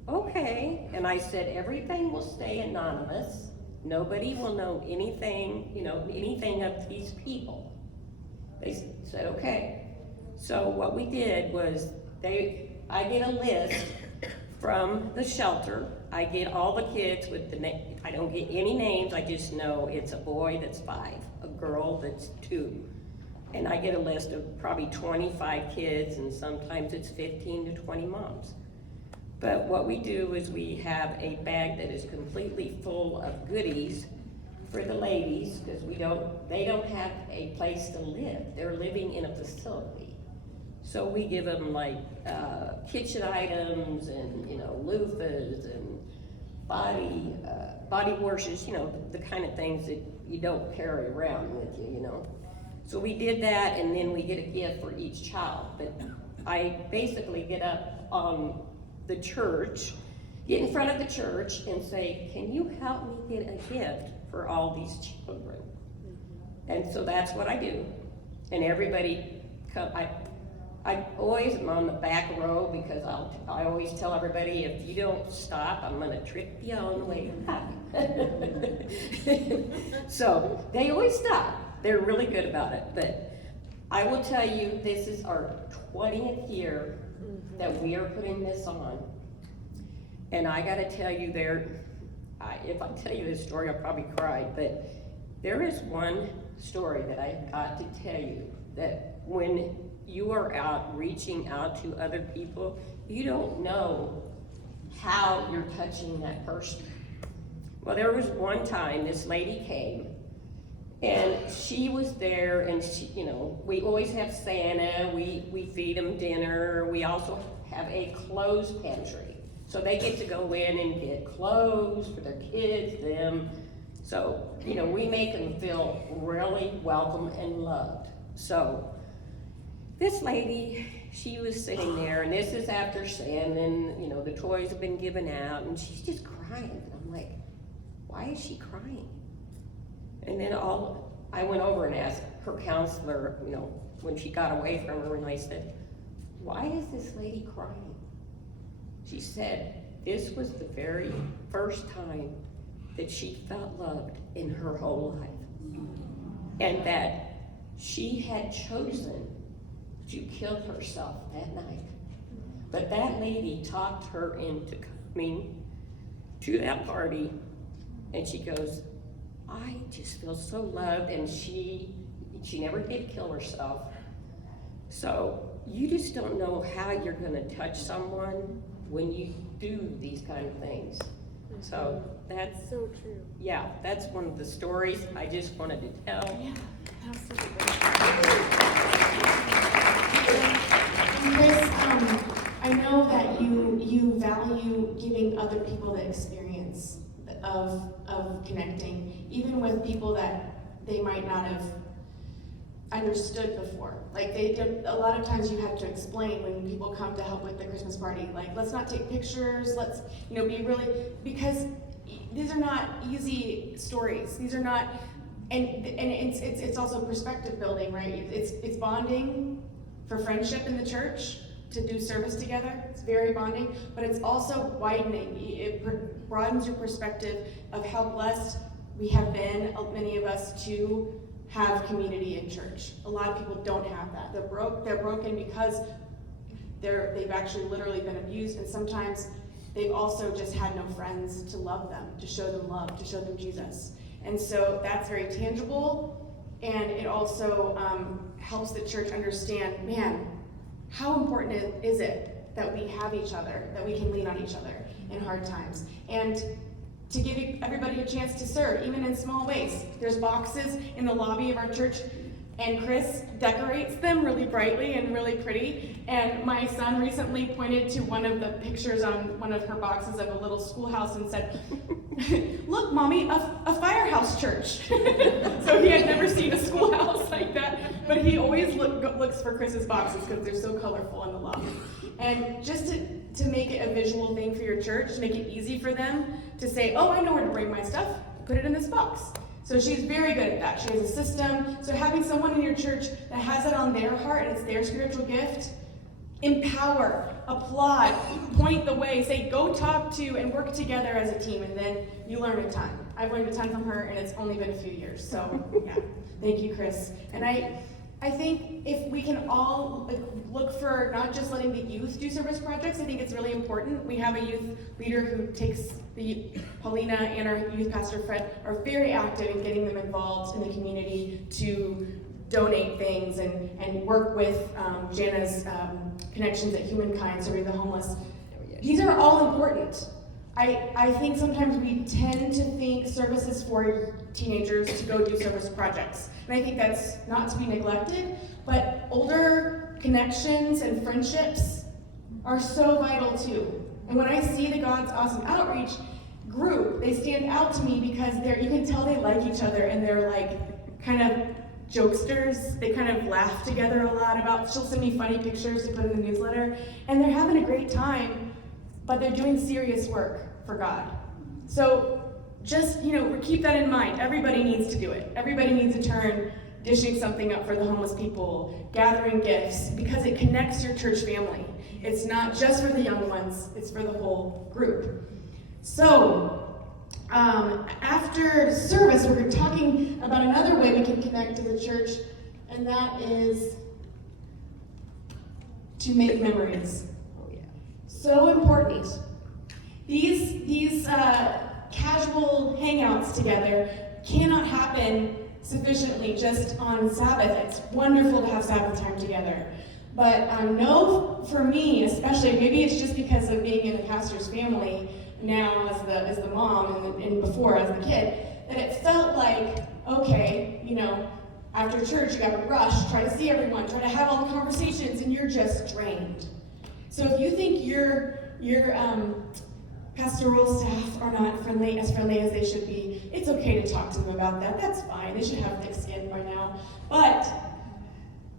okay. And I said, everything will stay anonymous. Nobody will know anything, you know, anything of these people. They said, okay. So what we did was I get a list from the shelter. I get all the kids with the name. I don't get any names. I just know it's a boy that's 5, a girl that's 2. And I get a list of probably 25 kids, and sometimes it's 15 to 20 moms. But what we do is we have a bag that is completely full of goodies for the ladies, because they don't have a place to live. They're living in a facility. So we give them like kitchen items and, you know, loofahs and body washes, you know, the kind of things that you don't carry around with you, you know. So we did that, and then we get a gift for each child. But I basically get up on the church, get in front of the church and say, can you help me get a gift for all these children? And so that's what I do. And everybody come, I always am on the back row because I always tell everybody, if you don't stop, I'm gonna trip you on the way back. So they always stop. They're really good about it. But I will tell you, this is our 20th year that we are putting this on. And I gotta tell you, if I tell you this story, I'll probably cry, but there is one story that I got to tell you, that when you are out reaching out to other people, you don't know how you're touching that person. Well, there was one time this lady came, and she was there, and she, you know, we always have Santa, we feed them dinner, we also have a clothes pantry. So they get to go in and get clothes for their kids, them. So, you know, we make them feel really welcome and loved. So this lady, she was sitting there, and this is after Santa, and, you know, the toys have been given out, and she's just crying. And I'm like, why is she crying? And then I went over and asked her counselor, you know, when she got away from her, and I said, why is this lady crying? She said, this was the very first time that she felt loved in her whole life. And that she had chosen to kill herself that night. But that lady talked her into coming to that party, and she goes, I just feel so loved, and she never did kill herself. So you just don't know how you're gonna touch someone when you do these kind of things. So that's So true. yeah, that's one of the stories I just wanted to tell. Yeah, absolutely. Chris, I know that you value giving other people the experience of connecting, even with people that they might not have understood before. Like a lot of times you have to explain when people come to help with the Christmas party, like, let's not take pictures, let's, you know, be really, because these are not easy stories. These are not, and it's also perspective building, right? It's bonding for friendship in the church, to do service together. It's very bonding, but it's also widening. It broadens your perspective of how blessed we have been, many of us, to have community in church. A lot of people don't have that. They're broken because they've actually literally been abused, and sometimes they've also just had no friends to love them, to show them love, to show them Jesus. And so that's very tangible, and it also helps the church understand, man, how important is it that we have each other, that we can lean on each other in hard times, and to give everybody a chance to serve, even in small ways. There's boxes in the lobby of our church. And Chris decorates them really brightly and really pretty. And my son recently pointed to one of the pictures on one of her boxes of a little schoolhouse and said, "Look, Mommy, a firehouse church." So he had never seen a schoolhouse like that, but he always looks for Chris's boxes because they're so colorful in the lobby. And just to make it a visual thing for your church, to make it easy for them to say, "Oh, I know where to bring my stuff, put it in this box." So she's very good at that. She has a system. So having someone in your church that has it on their heart and it's their spiritual gift, empower, applaud, point the way, say, go talk to and work together as a team, and then you learn a ton. I've learned a ton from her, and it's only been a few years. So yeah, thank you, Chris. And I think if we can all look for not just letting the youth do service projects, I think it's really important. We have a youth leader who takes Paulina and our youth pastor Fred are very active in getting them involved in the community to donate things and work with Jana's connections at Humankind, serving the homeless. These are all important. I think sometimes we tend to think services for teenagers to go do service projects. And I think that's not to be neglected, but older connections and friendships are so vital too. And when I see the God's Awesome Outreach group, they stand out to me because you can tell they like each other and they're like kind of jokesters. They kind of laugh together a lot she'll send me funny pictures to put in the newsletter, and they're having a great time, but they're doing serious work for God. So just, keep that in mind. Everybody needs to do it. Everybody needs a turn dishing something up for the homeless people, gathering gifts, because it connects your church family. It's not just for the young ones, it's for the whole group. So, after service, we're talking about another way we can connect to the church, and that is to make memories. Oh, yeah. So important. These casual hangouts together cannot happen sufficiently just on Sabbath. It's wonderful to have Sabbath time together. But know, for me especially, maybe it's just because of being in the pastor's family now as the mom and before as the kid, that it felt like, okay, after church you got to rush, try to see everyone, try to have all the conversations, and you're just drained. So if you think your pastoral staff are not as friendly as they should be, it's okay to talk to them about that. That's fine. They should have thick skin by now. But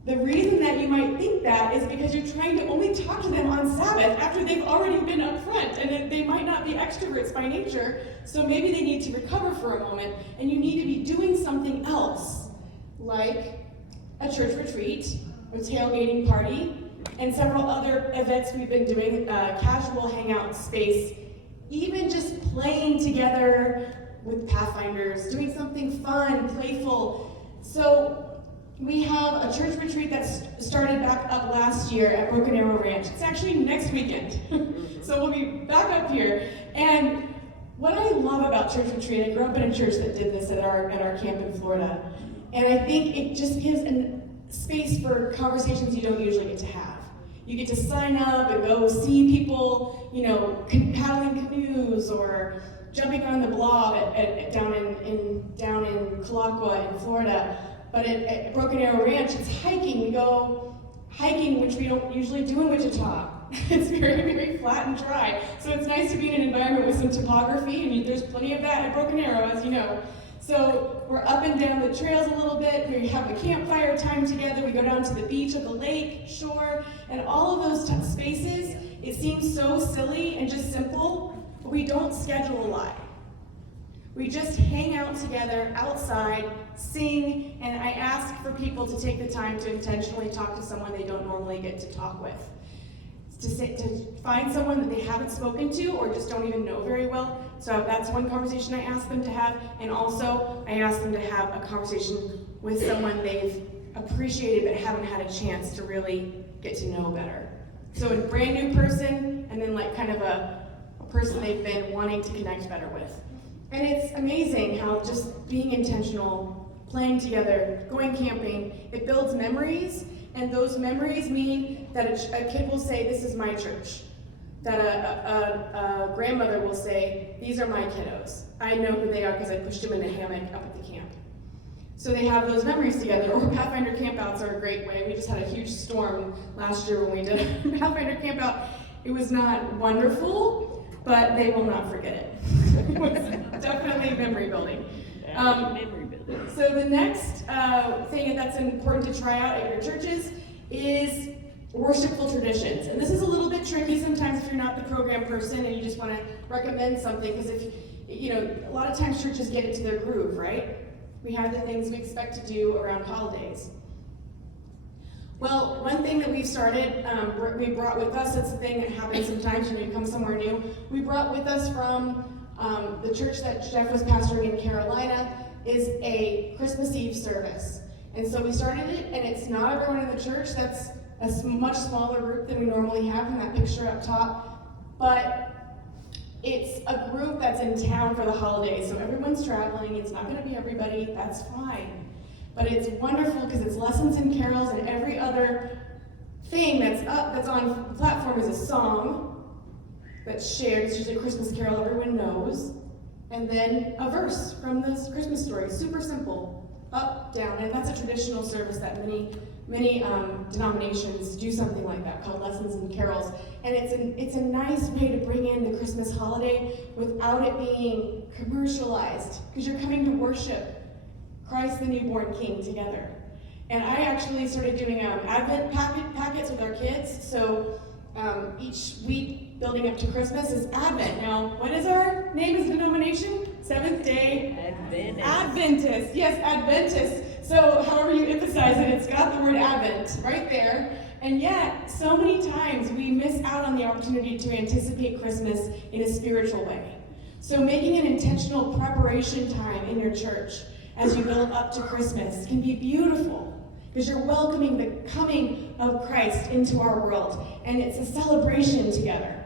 the reason that you might think that is because you're trying to only talk to them on Sabbath after they've already been up front, and they might not be extroverts by nature, so maybe they need to recover for a moment, and you need to be doing something else, like a church retreat, a tailgating party, and several other events we've been doing, casual hangout space, even just playing together with Pathfinders, doing something fun, playful. So we have a church retreat that started back up last year at Broken Arrow Ranch. It's actually next weekend. So we'll be back up here. And what I love about church retreat, I grew up in a church that did this at our camp in Florida. And I think it just gives a space for conversations you don't usually get to have. You get to sign up and go see people, paddling canoes or jumping on the blob down in Calacqua in Florida. But at Broken Arrow Ranch, it's hiking. We go hiking, which we don't usually do in Wichita. It's very, very flat and dry. So it's nice to be in an environment with some topography, and there's plenty of that at Broken Arrow, as you know. So we're up and down the trails a little bit. We have a campfire time together. We go down to the beach or the lake, shore, and all of those spaces, it seems so silly and just simple, but we don't schedule a lot. We just hang out together outside, sing, and I ask for people to take the time to intentionally talk to someone they don't normally get to talk with. To find someone that they haven't spoken to or just don't even know very well. So that's one conversation I ask them to have, and also I ask them to have a conversation with someone they've appreciated but haven't had a chance to really get to know better. So a brand new person, and then like kind of a person they've been wanting to connect better with. And it's amazing how just being intentional, playing together, going camping, it builds memories, and those memories mean that a kid will say, "This is my church." That a grandmother will say, "These are my kiddos. I know who they are because I pushed them in a hammock up at the camp." So they have those memories together. Or Pathfinder campouts are a great way. We just had a huge storm last year when we did a Pathfinder campout. It was not wonderful, but they will not forget it. It was definitely memory building. So the next thing that's important to try out at your churches is worshipful traditions. And this is a little bit tricky sometimes if you're not the program person and you just want to recommend something, because if, a lot of times churches get into their groove, right? We have the things we expect to do around holidays. Well, one thing that we've started, we brought with us, it's a thing that happens sometimes when you come somewhere new, we brought with us from the church that Jeff was pastoring in Carolina, is a Christmas Eve service. And so we started it, and it's not everyone in the church. That's a much smaller group than we normally have in that picture up top. But it's a group that's in town for the holidays, so everyone's traveling. It's not going to be everybody, that's fine. But it's wonderful because it's lessons and carols, and every other thing that's on the platform is a song that's shared. It's usually a Christmas carol everyone knows. And then a verse from this Christmas story, super simple, up, down, and that's a traditional service that many denominations do something like that, called Lessons and Carols. And it's a nice way to bring in the Christmas holiday without it being commercialized, because you're coming to worship Christ the newborn King together. And I actually started doing Advent packets with our kids, so each week building up to Christmas is Advent. Now, what is our name as a denomination? Seventh-day Adventist. Yes, Adventist. So however you emphasize it, it's got the word Advent right there. And yet, so many times we miss out on the opportunity to anticipate Christmas in a spiritual way. So making an intentional preparation time in your church as you build up to Christmas can be beautiful, because you're welcoming the coming of Christ into our world. And it's a celebration together.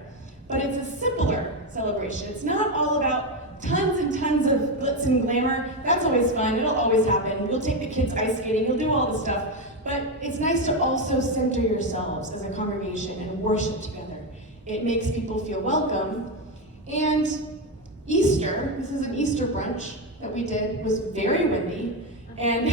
But it's a simpler celebration. It's not all about tons and tons of glitz and glamour. That's always fun. It'll always happen. You'll take the kids ice skating. You'll do all the stuff. But it's nice to also center yourselves as a congregation and worship together. It makes people feel welcome. And Easter, this is an Easter brunch that we did, was very windy. And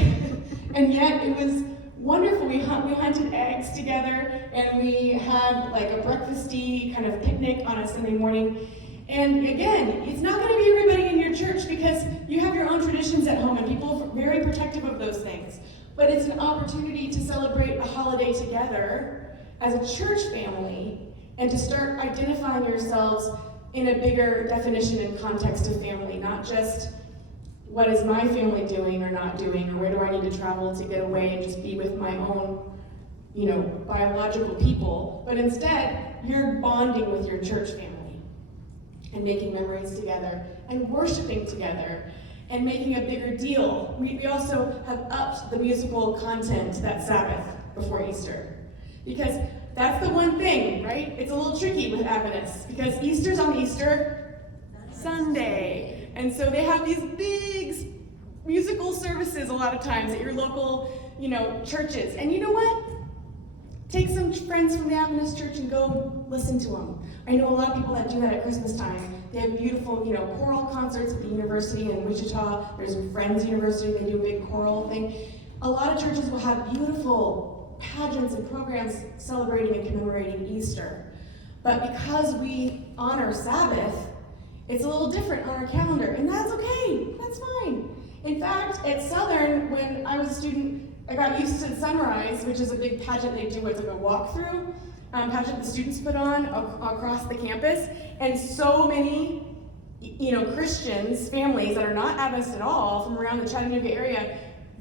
yet it was wonderful. We hunted eggs together, and we had like a breakfasty kind of picnic on a Sunday morning. And again, it's not going to be everybody in your church, because you have your own traditions at home, and people are very protective of those things. But it's an opportunity to celebrate a holiday together as a church family, and to start identifying yourselves in a bigger definition and context of family, not just what is my family doing or not doing, or where do I need to travel to get away and just be with my own, biological people, but instead, you're bonding with your church family and making memories together and worshiping together and making a bigger deal. We also have upped the musical content that Sabbath before Easter, because that's the one thing, right? It's a little tricky with Adventists, because Easter's on Easter Sunday. And so they have these big musical services a lot of times at your local, churches. And you know what? Take some friends from the Adventist church and go listen to them. I know a lot of people that do that at Christmas time. They have beautiful, choral concerts at the university in Wichita. There's Friends University, they do a big choral thing. A lot of churches will have beautiful pageants and programs celebrating and commemorating Easter. But because we honor Sabbath, it's a little different on our calendar, and that's okay, that's fine. In fact, at Southern, when I was a student, I got used to Sunrise, which is a big pageant they do. It's like a walkthrough pageant the students put on across the campus, and so many, Christians, families that are not Adventist at all from around the Chattanooga area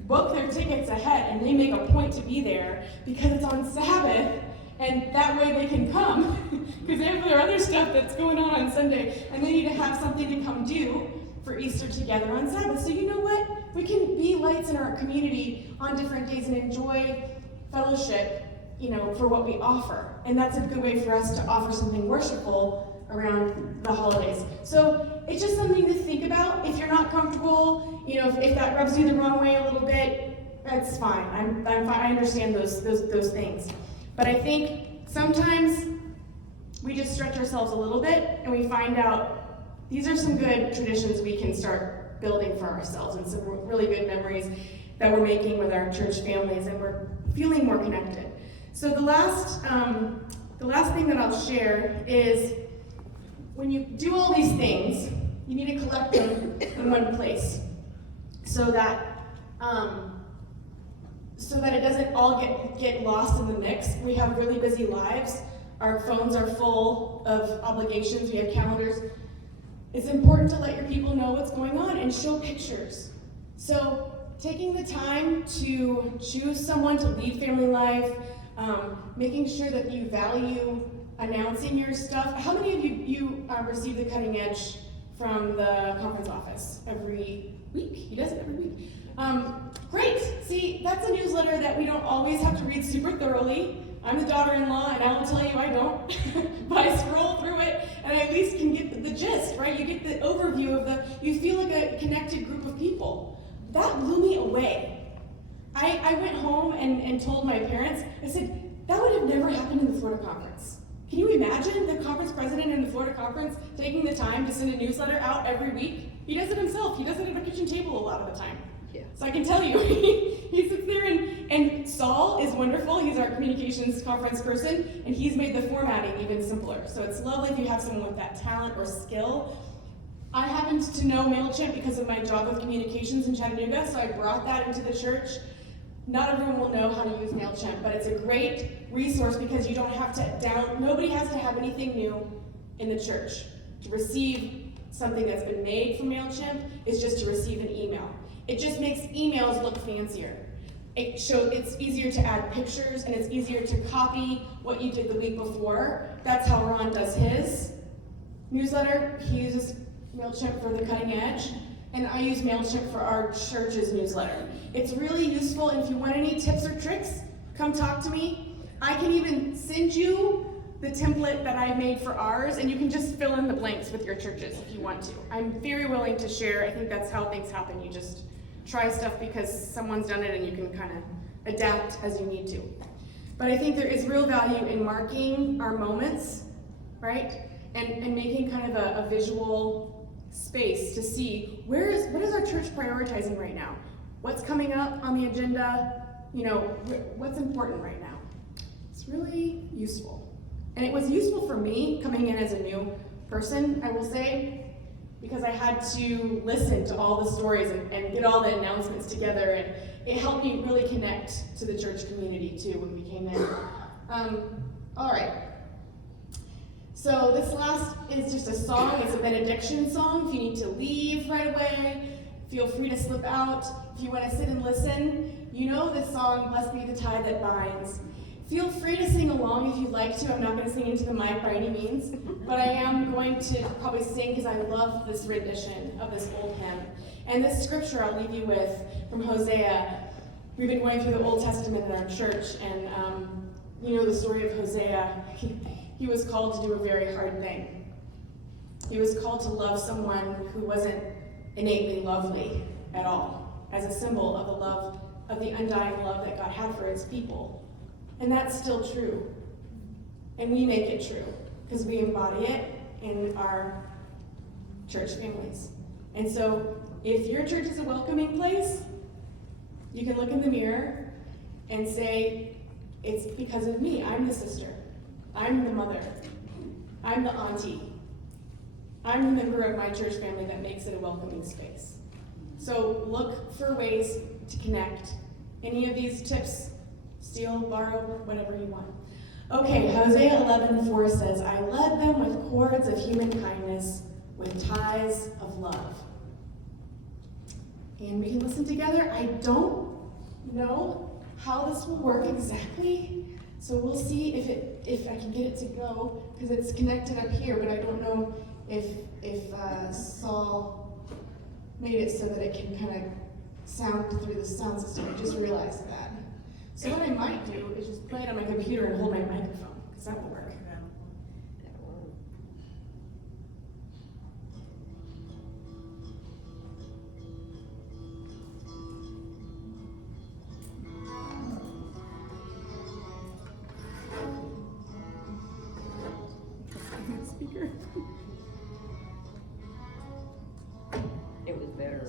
book their tickets ahead, and they make a point to be there because it's on Sabbath. And that way they can come, because they have their other stuff that's going on Sunday, and they need to have something to come do for Easter together on Sabbath. So you know what? We can be lights in our community on different days and enjoy fellowship, for what we offer. And that's a good way for us to offer something worshipful around the holidays. So it's just something to think about. If you're not comfortable, if that rubs you the wrong way a little bit, that's fine. I'm fine. I understand those things. But I think sometimes we just stretch ourselves a little bit and we find out these are some good traditions we can start building for ourselves, and some really good memories that we're making with our church families, and we're feeling more connected. So the last thing that I'll share is when you do all these things, you need to collect them in one place so that it doesn't all get lost in the mix. We have really busy lives. Our phones are full of obligations. We have calendars. It's important to let your people know what's going on and show pictures. So taking the time to choose someone to lead family life, making sure that you value announcing your stuff. How many of you receive the Cutting Edge from the conference office every week? He does it every week. Great. See, that's a newsletter that we don't always have to read super thoroughly. I'm the daughter-in-law, and I will tell you I don't. But I scroll through it, and I at least can get the gist, right? You get the overview of you feel like a connected group of people. That blew me away. I went home and told my parents, I said, that would have never happened in the Florida Conference. Can you imagine the conference president in the Florida Conference taking the time to send a newsletter out every week? He does it himself. He does it at the kitchen table a lot of the time. Yeah. So I can tell you, he sits there and Saul is wonderful. He's our communications conference person, and he's made the formatting even simpler. So it's lovely if you have someone with that talent or skill. I happened to know MailChimp because of my job with communications in Chattanooga, so I brought that into the church. Not everyone will know how to use MailChimp, but it's a great resource because you don't have to nobody has to have anything new in the church. To receive something that's been made from MailChimp is just to receive an email. It just makes emails look fancier. It's easier to add pictures, and it's easier to copy what you did the week before. That's how Ron does his newsletter. He uses MailChimp for the Cutting Edge, and I use MailChimp for our church's newsletter. It's really useful, and if you want any tips or tricks, come talk to me. I can even send you the template that I made for ours, and you can just fill in the blanks with your churches if you want to. I'm very willing to share. I think that's how things happen. You just try stuff because someone's done it, and you can kind of adapt as you need to. But I think there is real value in marking our moments, right? And making kind of a visual space to see what is our church prioritizing right now? What's coming up on the agenda? You know, what's important right now? It's really useful. And it was useful for me coming in as a new person, I will say, because I had to listen to all the stories and get all the announcements together, and it helped me really connect to the church community too when we came in. All right. So this last is just a song. It's a benediction song. If you need to leave right away, feel free to slip out. If you want to sit and listen, you know this song, Blessed Be the Tie That Binds. Feel free to sing along if you'd like to. I'm not going to sing into the mic by any means, but I am going to probably sing because I love this rendition of this old hymn. And this scripture I'll leave you with from Hosea. We've been going through the Old Testament in our church, and you know the story of Hosea. He was called to do a very hard thing. He was called to love someone who wasn't innately lovely at all, as a symbol of the love, of the undying love that God had for his people. And that's still true. And we make it true, because we embody it in our church families. And so, if your church is a welcoming place, you can look in the mirror and say, it's because of me. I'm the sister. I'm the mother. I'm the auntie. I'm the member of my church family that makes it a welcoming space. So look for ways to connect. Any of these tips, steal, borrow, whatever you want. Okay, Hosea 11:4 says, I led them with cords of human kindness, with ties of love. And we can listen together. I don't know how this will work exactly, so we'll see if I can get it to go, because it's connected up here, but I don't know if Saul made it so that it can kind of sound through the sound system. I just realized that. So what I might do is just play it on my computer and hold my microphone, because that will work. It was better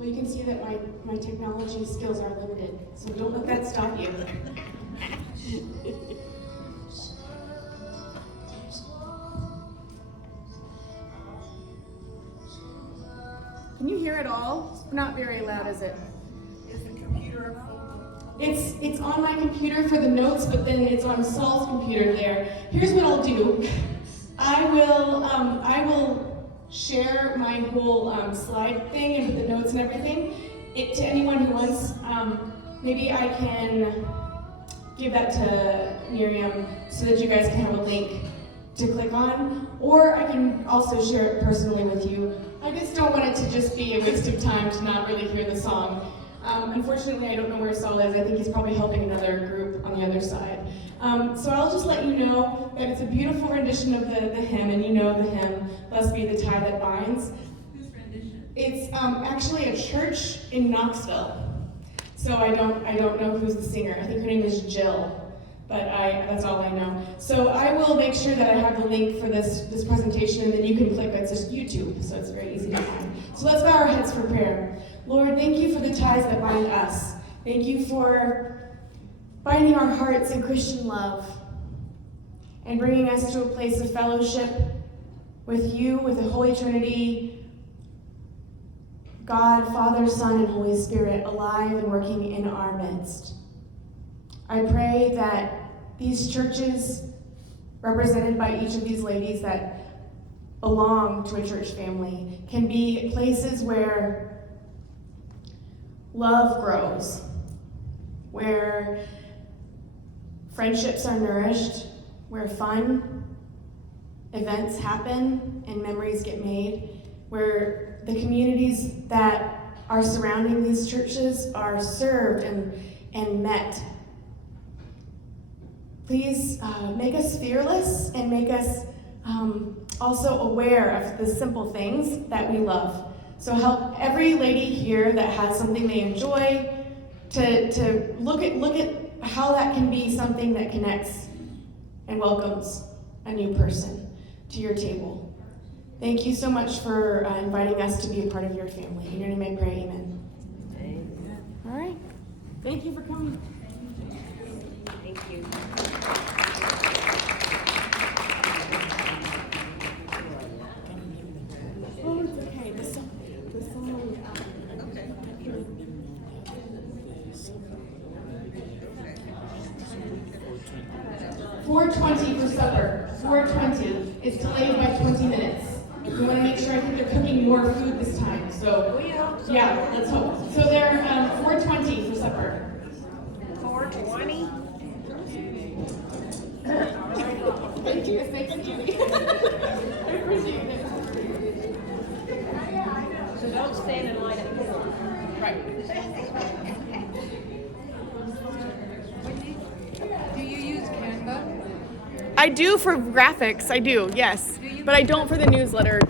Well, you can see that my technology skills are limited, so don't let that stop you. Can you hear it all? It's not very loud, is it? Is the computer up? It's on my computer for the notes, but then it's on Saul's computer there. Here's what I'll do. I will share my whole slide thing and with the notes and everything. To anyone who wants, maybe I can give that to Miriam so that you guys can have a link to click on, or I can also share it personally with you. I just don't want it to just be a waste of time to not really hear the song. Unfortunately, I don't know where Saul is. I think he's probably helping another group on the other side. So I'll just let you know that it's a beautiful rendition of the hymn, and you know the hymn, Blessed Be the Tie That Binds. Whose rendition? It's actually a church in Knoxville. So I don't know who's the singer. I think her name is Jill, but that's all I know. So I will make sure that I have the link for this presentation, and then you can click. It's just YouTube, so it's very easy to find. So let's bow our heads for prayer. Lord, thank you for the ties that bind us. Thank you for binding our hearts in Christian love and bringing us to a place of fellowship with you, with the Holy Trinity, God, Father, Son, and Holy Spirit, alive and working in our midst. I pray that these churches, represented by each of these ladies that belong to a church family, can be places where love grows, where friendships are nourished, where fun events happen and memories get made, where the communities that are surrounding these churches are served and met. Please make us fearless and make us also aware of the simple things that we love. So help every lady here that has something they enjoy to look at how that can be something that connects and welcomes a new person to your table. Thank you so much for inviting us to be a part of your family. In your name I pray, amen. All right. Thank you for coming. Thank you. Oh, it's okay. The song. 4:20 for supper. 4:20. It's delayed by 20 minutes. We want to make sure. I think they're cooking more food this time. So yeah, let's hope. So they're 4:20 for supper. 4:20? Thank you. Thanks, Julie. I appreciate it. So don't stand in line at the door. Right. Do you use Canva? I do for graphics. I do, yes, but I don't for the newsletter.